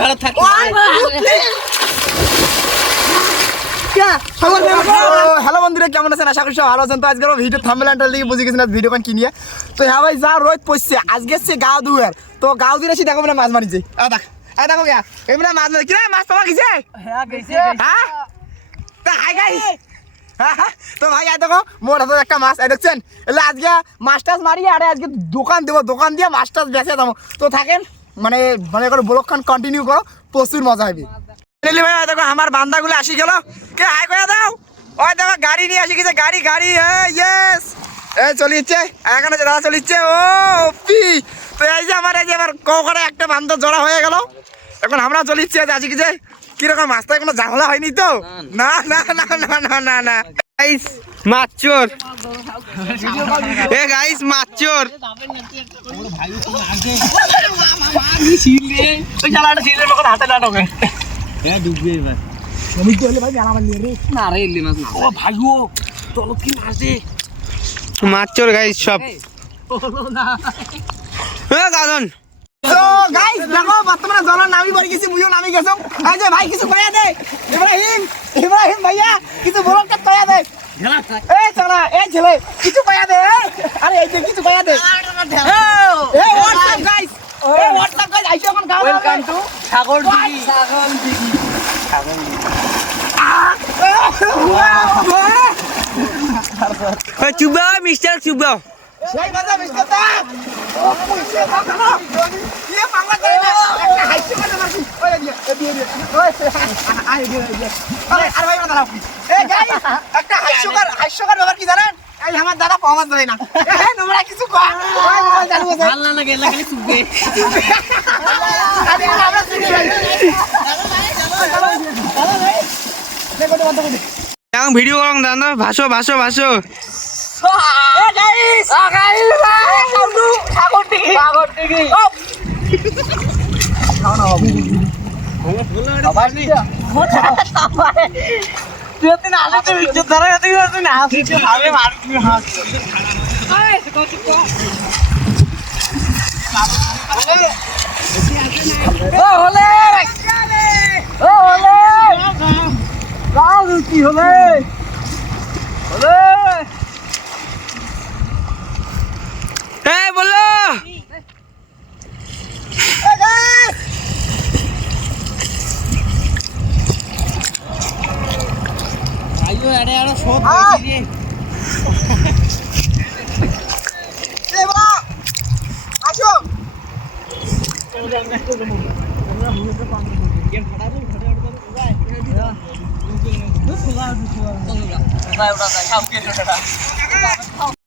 ঘাড়ে থাকে হ্যালো বন্ধুরা, কেমন আছেন? আশা করি সব ভালো আছেন। তো আজকে ভিডিও থাম্বনেলটা লিখে বুঝে গেছেন ভিডিও কোন কি নিয়ে। তো হ্যাঁ ভাই, যা রোদ পড়ছে আজকে সে গাও দুয়ার, তো গাও দিয়ে এসে দেখো মানে মাছ মারিছে। দেখো গিয়া এমনি মাছ মারি কিনা মাছ পাওয়া গেছে। হ্যাঁ গেছে। হ্যাঁ তো হাই গাই তো ভাই দেখো মোর হাতে একটা মাছ দেখছেন। এলে আজকে মাছ টাছ মারি আরে আজকে দোকান দেবো, দোকান দিয়ে মাছ টাছ বেঁচে যাবো। তো থাকেন মানে মনে করো ব্লগখান কন্টিনিউ করো, প্রচুর মজা হবে। ভাই দেখো আমার বান্দাগুলো আসি গেল, কে হাই করে দাও। ওই দেখো গাড়ি নিয়ে আসি গেছে, গাড়ি গাড়ি ইয়েস এই চলিচ্ছে এখানে দাদা চলিচ্ছে। ও পি তো এই যে আমার করে একটা বান্ধব জড়া হয়ে গেল। এখন আমরা চলিচ্ছে আসি গেছে। কিরকম মাছটা কোনো ঝামেলা হয়নি তো? না না না না না না না গাইস মাছচোর, এ গাইস মাছচোর। মাছচোর গাইস সব কারণ গাইস দেখো বর্তমানে জলের নামি পড়ে গেছি, মুইও নামি গেছো। এই যে ভাই কিছু কইয়া দে, ইব্রাহিম ইব্রাহিম ভাইয়া কিছু বলটা কইয়া দে। এই চলা এই ছেলে কিছু কইয়া দে। আরে এই যে কিছু কইয়া দে। এই হোয়াটসঅ্যাপ গাইস, এই হোয়াটসঅ্যাপ গাইস আইসো এখন গাও। Welcome to Sagar Dighi. সাগর দিঘি চুবা মিস্টার চুবা সেই বাজা মিস্টার দা। ও কইছে বাবা কি মামলা করে না একটা হাইছে করে মারছি। ওই দিয়ে এ দিয়ে ওই আই দিয়ে আরে আর ভাই দাঁড়াও। এই গাইস একটা হাস্যকর ব্যাপার কি জানেন? এই আমার দাদা পাওয়া যায় না। এই তোমরা কিছু কও। ওই মোবাইল চালু আছে। ভাল না লাগে লাগলে চুপবে। আরে আমরা শুনি ভাই। চলো ভাই দেখো তো বন্ধ করে এখন ভিডিও করং দাদা ভাষো ভাষো ভাষো। এ গাইস বন্ধু সাগর দিঘি খাও না বাবু আবার নি আমারে তুই তো না আলো তো ইজ্জত ধরে তুই না হাসি তুই ভাবে মার তুই হাস। এই কত কো ও হলে ও হলে গাও কি হলে হলে এই বলো আইও আরে আরে সব হইছে রে। এই বাবা আসো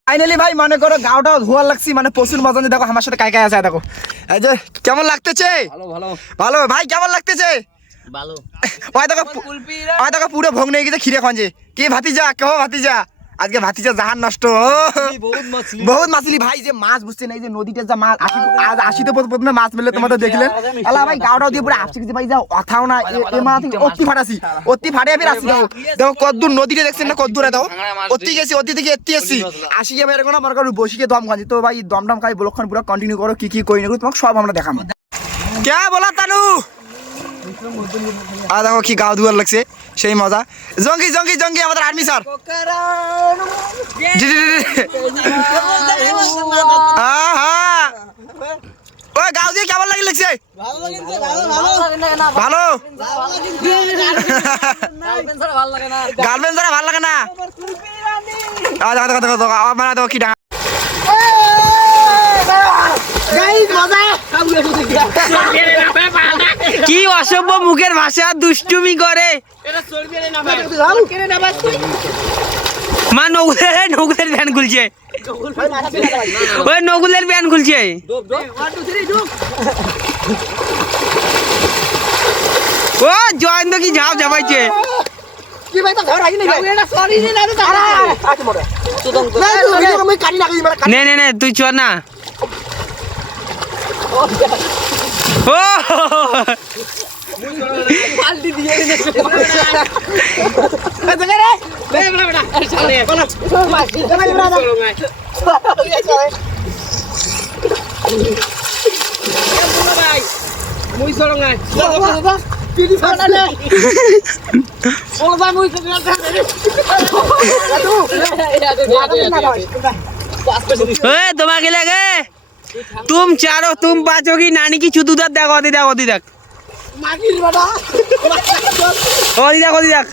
ফাইনালি ভাই মনে করো গাওটাও ধোয়ার লাগছি, মানে প্রচুর মজা নিয়ে। দেখো আমার সাথে কায় কায় আছে দেখো। এই যে কেমন লাগতেছে? ভালো ভালো ভালো ভাই কেমন লাগতেছে? ভালো। ওই দেখো পুরো ভোগ নিয়ে গেছে খিরে খঞ্জে। কি ভাতিজা কেহ ভাতিজা আজকে ভাতিজা জাহান নষ্ট। বহুত মাছলি ভাই, যে মাছ বুঝছেন এই যে নদীতে যা মাছ আসিতে প্রথমে মাছ মেলে তোমাদের দেখলেন। আল্লাহ ভাই গাওটাও দিয়ে পুরো আপসে গেছে ভাই, যা অথাও না এ মাছ অতি ফাটাছি অতি ফাটে ফের আসি। দেখো দেখো কদ্দূর নদীতে দেখছেন না কদ্দূরে দাও অতি গেছি অতি থেকে এত্তি এসছি আসি গিয়ে বের কোনো আমার বসিকে দম খাচ্ছি। তো ভাই দমদম খাই ব্লগখান পুরো কন্টিনিউ করো, কি কি করি না তোমাকে সব আমরা দেখাবো। কে বলা তানু আর দেখো কি গাও দুয়ার লাগছে সেই মজা। জঙ্গি জঙ্গি জঙ্গি আমাদের আর্মি স্যার। ওই গাও দিয়ে কেমন লাগে লাগছে? ভালো গার্লফ্রেন্ড ছাড়া ভালো লাগে না। দেখো কি ডাঙা কি অসভ্য মুখের ভাষা দুষ্টুমি করে। মা নগুলের প্যান খুলছে, ওই নগুলের প্যান খুলছে। ও জয়ন্ত কি ঝাপ ঝাপাইছে। নে নে নে তুই চল না। ও পাল্টি দিয়ে তোমাকে লাগে तुम चारो तुम पाँचोगी नानी की चुदू देख ओदी देख ओदी देख ओदी देख ओदी देख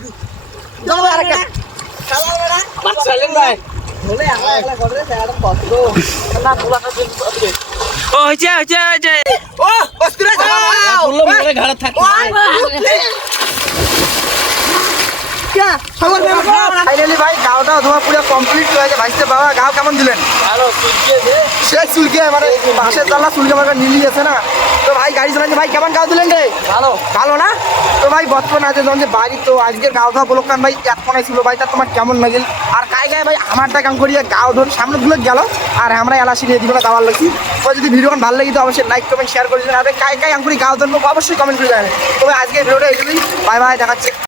ओ चे चे चे ও অস্ত্রে ফাইনালি ভাই গাওটা ধোয়া পুরো কমপ্লিট হয়ে গেছে ভাইস্তে বাবা গাও কেমন দিলেন সে চুলকে মানে বাসের জানলা চুলকে আমার নীলি আছে না তো ভাই গাড়ি চালাচ্ছে ভাই কেমন গাও দিলেন রে ভালো না তো ভাই বর্তমানে আছে যখন যে বাড়ি তো আজকের গাও ধোয়া বলকান ভাই এক ফোনাই ছিল ভাই তা তোমার কেমন লাগিল আর কাই গায়ে ভাই আমারটা কাম করিয়ে গাও ধর সামনে গুলো গেল আর আমরা এলাসি দিয়ে দিবে দাবার লাগছি তো যদি ভিডিওটা ভালো লাগে তো অবশ্যই লাইক কমেন্ট শেয়ার করে দিবেন আর কাই কাই আম করি গাও ধরবো অবশ্যই কমেন্ট করে জানাবেন তবে আজকের ভিডিওটা এইটুকুই বাই বাই দেখাচ্ছে